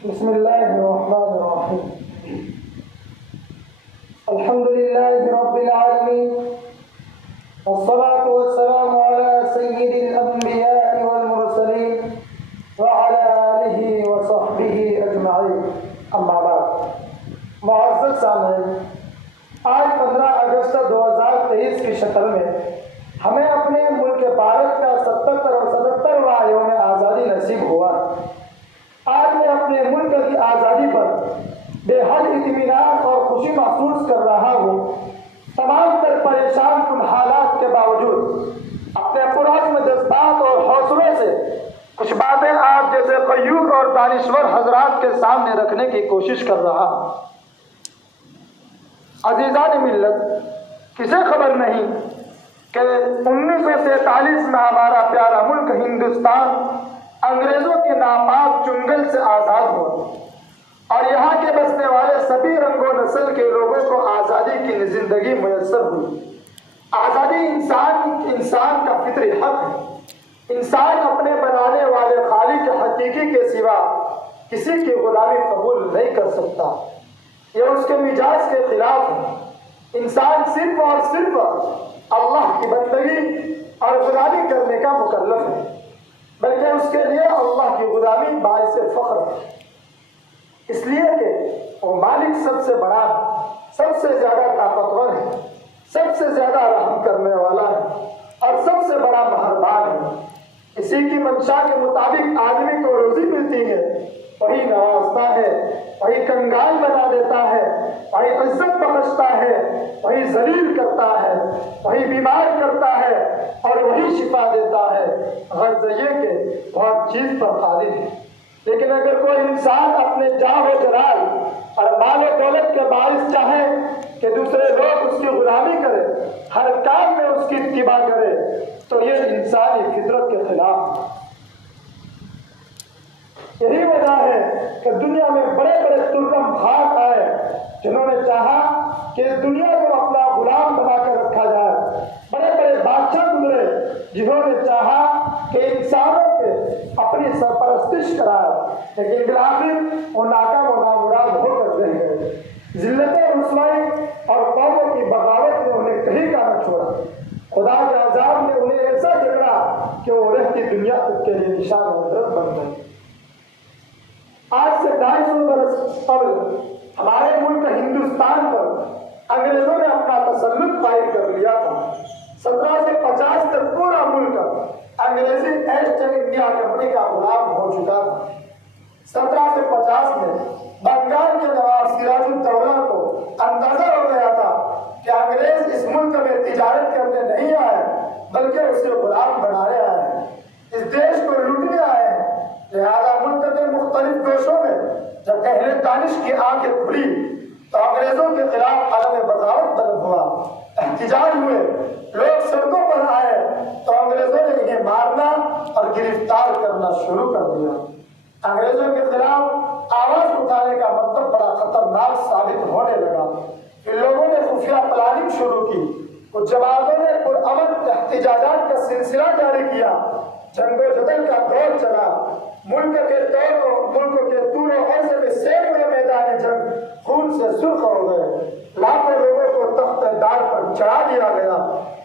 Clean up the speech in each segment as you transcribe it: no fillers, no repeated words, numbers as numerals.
بسم الله الرحمن الرحيم. الحمد لله رب العالمين، والصلاة والسلام على سيد الأنبياء والمرسلين وعلى آله وصحبه أجمعين. أما بعد. معزز سامعین، آج 15 اگست 2023 کی شکل میں ہمیں اپنے ملک بھارت کا 77واں یوم آزادی نصیب ہوا. آج میں اپنے ملک کی آزادی پر بے حد اطمینان اور خوشی محسوس کر رہا ہوں. تمام تر پریشان کن حالات کے باوجود اپنے پرعزم جذبات اور حوصلوں سے کچھ باتیں آپ جیسے قیوم اور دانشور حضرات کے سامنے رکھنے کی کوشش کر رہا ہوں. عزیزان ملت، کسے خبر نہیں کہ 1947 میں ہمارا پیارا ملک ہندوستان انگریزوں کے ناپاک چنگل سے آزاد ہوا اور یہاں کے بسنے والے سبھی رنگ و نسل کے لوگوں کو آزادی کی زندگی میسر ہوئی. آزادی انسان کا فطری حق ہے. انسان اپنے بنانے والے خالق حقیقی کے سوا کسی کی غلامی قبول نہیں کر سکتا. یہ اس کے مزاج کے خلاف ہے. انسان صرف اور صرف اللہ کی بندگی اور غلامی کرنے کا مکلف ہے، بلکہ اس کے لیے اللہ کی غلامی باعث فخر ہے. اس لیے کہ وہ مالک سب سے بڑا ہے، سب سے زیادہ طاقتور ہے، سب سے زیادہ رحم کرنے والا ہے اور سب سے بڑا مہربان ہے. اسی کی منشا کے مطابق آدمی کو روزی ملتی ہے، وہی نوازتا ہے، وہی کنگال بنا دیتا ہے، وہی عزت بخشتا ہے، وہی ذلیل کرتا ہے، وہی بیمار کرتا ہے اور وہی شفا دیتا ہے. غرض یہ کہ بہت چیز پر قادر ہے. لیکن اگر کوئی انسان اپنے جاہ و جلال اور مال و دولت کے باعث چاہے کہ دوسرے لوگ اس کی غلامی کرے، ہر کام میں اس کی اتباع کرے، تو یہ انسانی فطرت کے خلاف ہے. یہی وجہ ہے کہ دنیا میں بڑے بڑے ترکم خاک آئے جنہوں نے چاہا کہ اس دنیا کو اپنا غلام بنا کر رکھا جائے. بڑے بڑے بادشاہ گزرے جنہوں نے چاہا کہ انسانوں کے اپنی سرپرستش کرائے، لیکن بالآخر وہ ناکام و نامراد ہو کر رہ گئے. ذلت و رسوائی اور قوموں کی بغاوت نے انہیں کہیں کا نہ چھوڑا. خدا کے عذاب نے انہیں ایسا جگڑا کہ وہ رہتی دنیا تک کے لیے نشان و عبرت بن گئی. آج سے 250 برس قبل ہمارے ملک ہندوستان پر انگریزوں نے اپنا تسلط قائم کر لیا تھا. 1750 تک پورا ملک انگریزی ایسٹ انڈیا کمپنی کا غلام ہو چکا تھا. 1750 میں بنگال کے نواب سراج الدولہ کو اندازہ ہو گیا تھا کہ انگریز اس ملک میں تجارت کرنے نہیں آئے بلکہ اسے غلام بنانے آئے ہیں، اس دیش کو لوٹنے آئے ہیں. لہذا ملک کے مختلف گوشوں میں جب اہل دانش کی آنکھیں کھلی تو انگریزوں کے خلاف عالم بغاوت بلند ہوا، احتجاج ہوئے، لوگ سڑکوں پر آئے تو انگریزوں نے انہیں مارنا اور گرفتار کرنا شروع کر دیا. انگریزوں کے خلاف آواز اٹھانے کا مطلب بڑا خطرناک ثابت ہونے لگا. ان لوگوں نے خفیہ پلاننگ شروع کی. کچھ جماعتوں نے پرامن احتجاجات کا سلسلہ جاری کیا. جنگ و جدل کا دور چلا. ملک کے طول و عرض میں سینکڑوں میدان جنگ خون سے سرخ ہو گئے. لاکھوں لوگوں کو تخت دار پر چڑھا دیا گیا.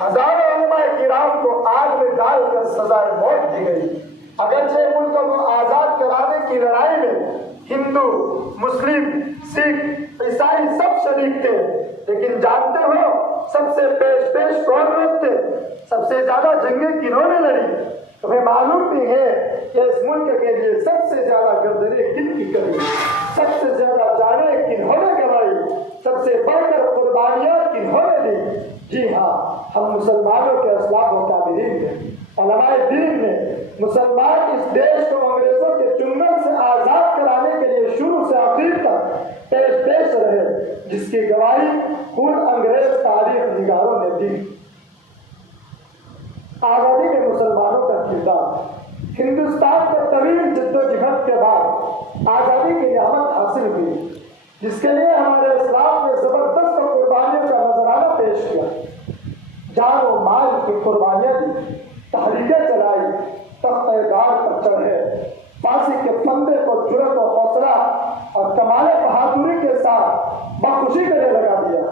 ہزاروں علماء کرام کو آگ میں ڈال کر سزائے موت دی گئی. اگرچہ ملک کو آزاد کرانے کی لڑائی میں ہندو، مسلم، سکھ، عیسائی سب شریک تھے، لیکن جانتے ہو سب سے پیش کون لوگ تھے؟ سب سے زیادہ جنگیں کنہوں نے لڑی؟ تمہیں معلوم بھی ہے کہ اس ملک کے لیے سب سے زیادہ گردنیں کن کی کری، سب سے زیادہ جانیں کنہوں نے گنوائی، سب سے بڑھ کر قربانیاں کنہوں نے دی؟ جی ہاں، ہم مسلمانوں کے اسلاف و کاملین ہیں. علماء دین نے مسلمان اس دیش کو انگریزوں کے چنگل سے آزاد کرانے کے لیے شروع سے آخر تک پیش رہے، جس کی گواہی خود انگریز تاریخ نگاروں نے دی. آزادی میں مسلمانوں کا کردار. ہندوستان کو طویل جد و جہد کے بعد آزادی کی نعمت حاصل ہوئی، جس کے لیے ہمارے اسلام نے زبردست قربانیوں کا نذرانہ پیش کیا. جان و مال کی قربانیاں دی، تحریکیں چلائی، تخت دار پر چڑھے، پھانسی کے پھندے کو جرأت و حوصلہ اور کمال بہادری کے ساتھ بخوشی گلے لگا دیا،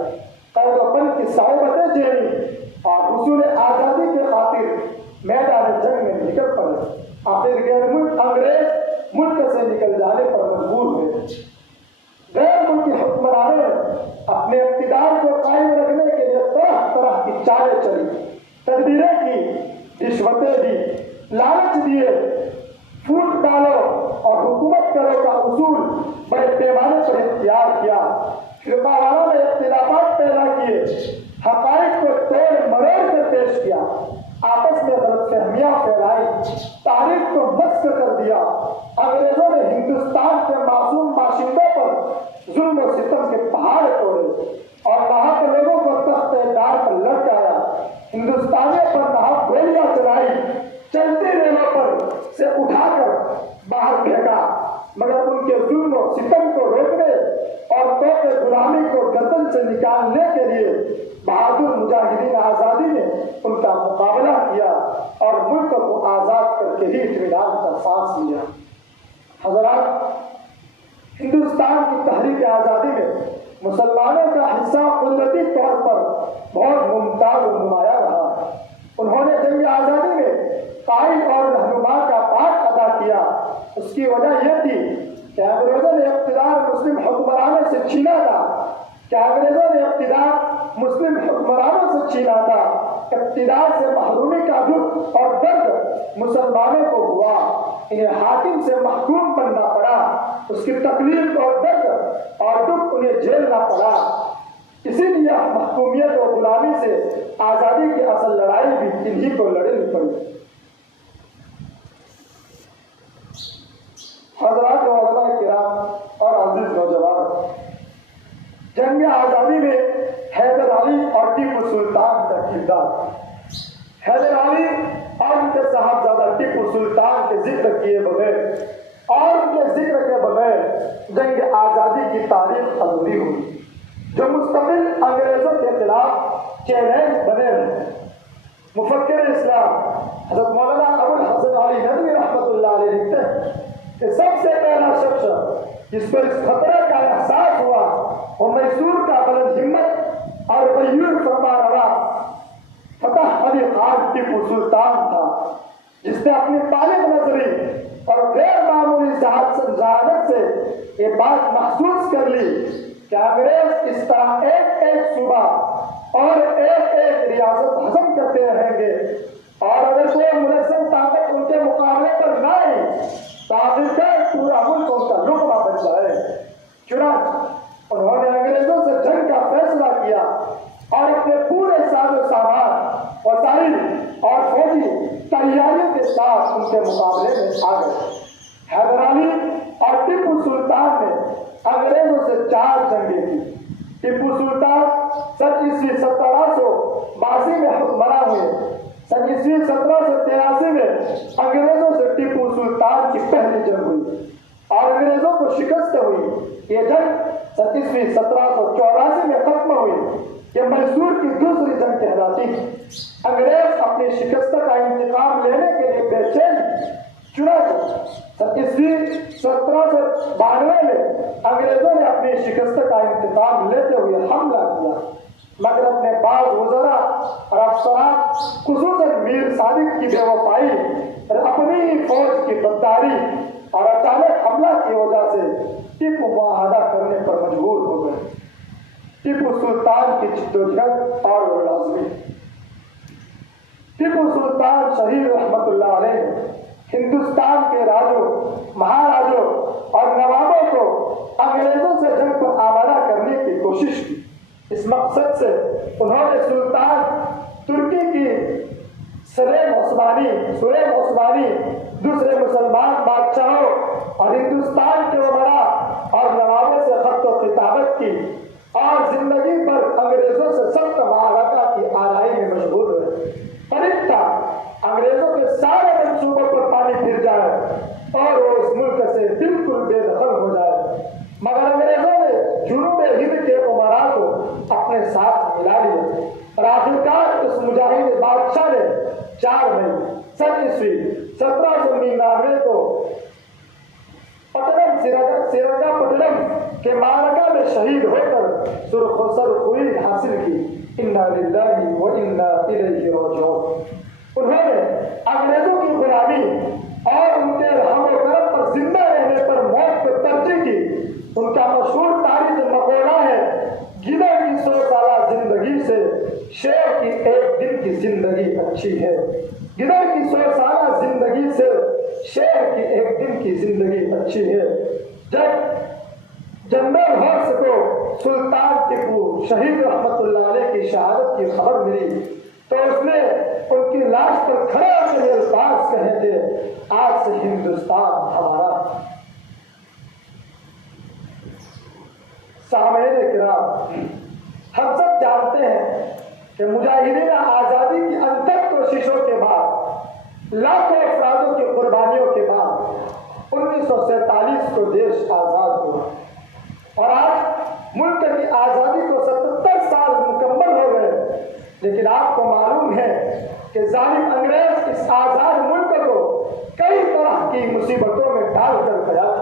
قید و بند کی صعوبتیں جھیلی اور حصول آزادی کی خاطر میدان جنگ میں نکل پڑے۔ آخر غیر ملک انگریز ملک سے نکل جانے پر مجبور ہوئے۔ غیر ملکی حکمرانوں نے اپنے اقتدار کو قائم رکھنے کے لیے طرح طرح کی چالیں چلی، تدبیریں کی، رشوتیں دی، لالچ دیے، پھوٹ ڈالو اور حکومت کرو کا اصول بڑے پیمانے پر اختیار کیا۔ فرقہ واروں نے اختلافات پیدا کیے، حقائق کو توڑ مروڑ کر پیش کیا، آپس میں غلط فہمیاں پھیلائی، تاریخ کو مسخ کر دیا۔ انگریزوں نے ہندوستان کے معصوم باشندوں پر ظلم و ستم کے پہاڑ توڑے اور وہاں کے لوگوں کو تخت دار پر لٹکایا، ہندوستانیوں پر ناحق گولیاں چلائی، چلتی ریلوں پر سے اٹھا کر باہر پھینکا، مگر ان کے ظلم و ستم کو روکنے اور توق غلامی کو گردن سے نکالنے کے لیے بہادر مجاہدین آزادی نے ان کا مقابلہ کیا اور ملک کو آزاد کر کے ہی اطمینان کا سانس لیا۔ حضرات، ہندوستان کی تحریک آزادی میں مسلمانوں کا حصہ قدرتی طور پر بہت ممتاز و نمایاں رہا۔ انہوں نے جنگ آزادی میں قائد اور رہنما کا پارٹ ادا کیا۔ اس کی وجہ یہ تھی کہ انگریزوں نے اقتدار مسلم حکمرانوں سے چھینا تھا، اقتدار سے محرومی کا دکھ اور درد مسلمانوں کو ہوا، انہیں حاکم سے محکوم بننا پڑا، اس کی تکلیف اور درد اور دکھ انہیں جھیلنا پڑا۔ اسی لیے محکومیت و غلامی سے آزادی کی اصل لڑائی بھی انہی کو لڑنی پڑی۔ حضرات علماء کرام اور عزیز نوجوان، جنگ آزادی میں حیدر علی اور ٹیپو سلطان کا کردار۔ حیدر علی اور ان کے صاحبزادہ ٹیپو سلطان کے ذکر کیے بغیر اور ان کے ذکر کے بغیر جنگ آزادی کی تاریخ ادھوری ہوئی، جو مستقل انگریزوں کے خلاف چیلنج بنے رہے۔ مفکر اسلام حضرت مولانا ابو الحسن علی ندوی رحمۃ اللہ علیہ لکھتے ہیں کہ سب سے پہلا شخص جس کو اس خطرے کا احساس ہوا وہ میسور کا بلند ہمت اور غیور فرما روا فتح علی خان ٹیپو سلطان تھا، جس نے اپنی طالب نظری اور غیر معمولی ذہانت سے یہ بات محسوس کر لی کہ انگریز اس طرح ایک ایک صوبہ اور ایک ایک ریاست ہضم کرتے رہیں گے، اور اگر کوئی منظم طاقت ان کے مقابلے پر نہ آئی تو آخرکار پورا ملک ان کا لقمہ بن جائے۔ چنانچہ انہوں نے انگریزوں سے جنگ کا فیصلہ کیا اور اپنے پورے ساز و سامان، وسائل اور فوجی تیاریوں کے ساتھ ان کے مقابلے میں آ گئے۔ حیدر علی اور ٹیپو سلطان نے انگریزوں سے 4 جنگیں کی۔ ٹیپو سلطان سن عیسوی 1782 میں حکمراں ہوئے۔ سن عیسوی 1783 میں انگریزوں سے ٹیپو سلطان کی پہلی جنگ ہوئی اور انگریزوں کو شکست ہوئی۔ یہ جنگ سن عیسوی 1784 میں ختم ہوئی۔ یہ میسور کی دوسری جنگ کہلاتی ہے۔ انگریز اپنی شکست کا انتقام لینے کے لیے بے چین۔ چنانچہ سن عیسوی 1792 میں انگریزوں نے اپنی شکست کا انتقام لیتے ہوئے حملہ کیا، مگر اپنے بعض وزراء اور افسران خصوصاً میر صادق کی بے وفائی اور اپنی ہی فوج کی غداری اور اچانک حملہ کی وجہ سے ٹیپو معاہدہ کرنے پر مجبور ہو گئے۔ ٹیپو سلطان کی جدوجہد اور وہ لازمی۔ ٹیپو سلطان شہید رحمت اللہ علیہ ہندوستان کے راجوں، مہاراجوں اور نوابوں کو انگریزوں سے جنگ پر آمادہ کرنے کی کوشش کی۔ اس مقصد سے انہوں نے سلطان ترکی کی سلیم عثمانی دوسرے مسلمان بادشاہوں اور ہندوستان کے امراء اور نوابوں سے خط و خطابت کی اور زندگی بھر انگریزوں سے سخت معرکہ کی آرائی میں مشغول ہوئے۔ قریب تھا انگریزوں کے سارے منصوبوں پر پانی پھر جائے اور وہ اس ملک سے بالکل بے دخل ہو جائے، مگر انگریزوں نے جنوب ہند کے امراء کو اپنے ساتھ ملا لیا اور آخرکار اس مجاہد بادشاہ نے 4 مئی سن عیسوی 1799 کو سرنگا پٹنم کے معرکہ میں شہید ہو کر سرخوئی حاصل کی۔ انا للہ و انا الیہ راجعون۔ انہوں نے انگریزوں کی غلامی اور ان کے رحم و کرم پر زندہ رہنے پر موت کو ترجیح کی۔ ان کا مشہور تاریخ مقولہ ہے، گدڑ کی 100 سالہ زندگی سے شیر کی ایک دن کی زندگی اچھی ہے۔ گدڑ کی 100 سالہ زندگی سے شیر کی ایک دن کی زندگی اچھی ہے۔ جب جنرل ہارس کو سلطان ٹیپو شہید رحمت اللہ علیہ کی شہادت کی خبر ملی تو اس نے ان کی لاش پر کھڑے ہو کے الفاظ کہے تھے، آج سے ہندوستان ہمارا۔ سامعین کرام، ہم سب جانتے ہیں کہ مجاہدین آزادی کی انتھک کوششوں کے بعد، لاکھوں افرادوں کی قربانیوں کے بعد 1947 کو دیش آزاد ہوا، اور آج ملک کی آزادی کو 77 سال مکمل ہو گئے۔ لیکن آپ کو معلوم ہے کہ ظالم انگریز اس آزاد ملک کو کئی طرح کی مصیبتوں میں ڈال کر گیا